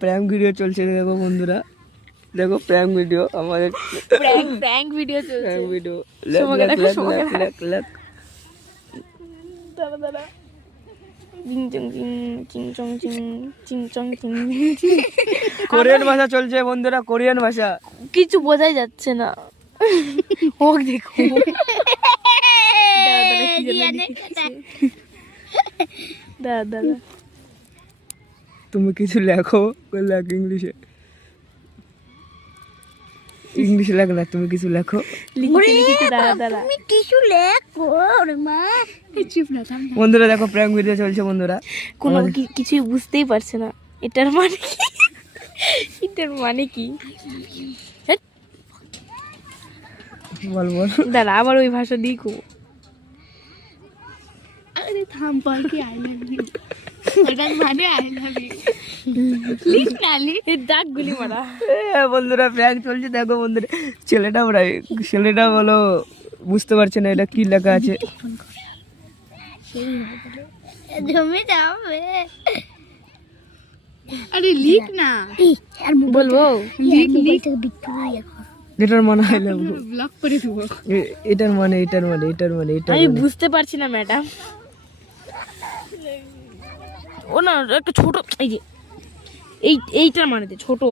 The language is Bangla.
প্র্যাঙ্ক ভিডিও চলছে দেখো বন্ধুরা, দেখো প্র্যাঙ্ক ভিডিও আমাদের প্র্যাঙ্ক ভিডিও চলছে। প্র্যাঙ্ক ভিডিও দাঁড়া চিং চং চিং চিং চং চিং চিং চং চিং। কোরিয়ান ভাষা চলছে বন্ধুরা, কোরিয়ান ভাষা। কিছু বোঝাই যাচ্ছে না। হোক দেখো দাদা তুমি কিছু লেখো, লেখ ইংলিশে, ইংলিশে লেখ না, তুমি কিছু লেখো দাদা কিছু লেখো মা। বন্ধুরা। দেখো প্র্যাঙ্ক ভিডিও চলছে বন্ধুরা, কোনো কিছুই বুঝতেই পারছে না এটার মানে কি, এটার মানে কি। বল বল। দাঁড়া আবার ওই ভাষা দিয়ে খুব। আরে থাম বল কি আই লাভ ইউ, এটা মানে আই লাভ ইউ। লিখ না লিখ, এই দাগগুলি মারা। বন্ধুরা প্র্যাঙ্ক চলছে দেখো বন্ধুরা। ছেলেটা বলো বুঝতে পারছে না এটা কি লেখা আছে। জমে যাবে। আরে লিখ না, বলবো লিখ লিখ এটার মানে আই লাভ ইউ। ব্লক করে দেবো। এটার মানে আমি বুঝতে পারছি না ম্যাডাম। ও না একটা ছোট, এই যে এইটার মানে ছোট।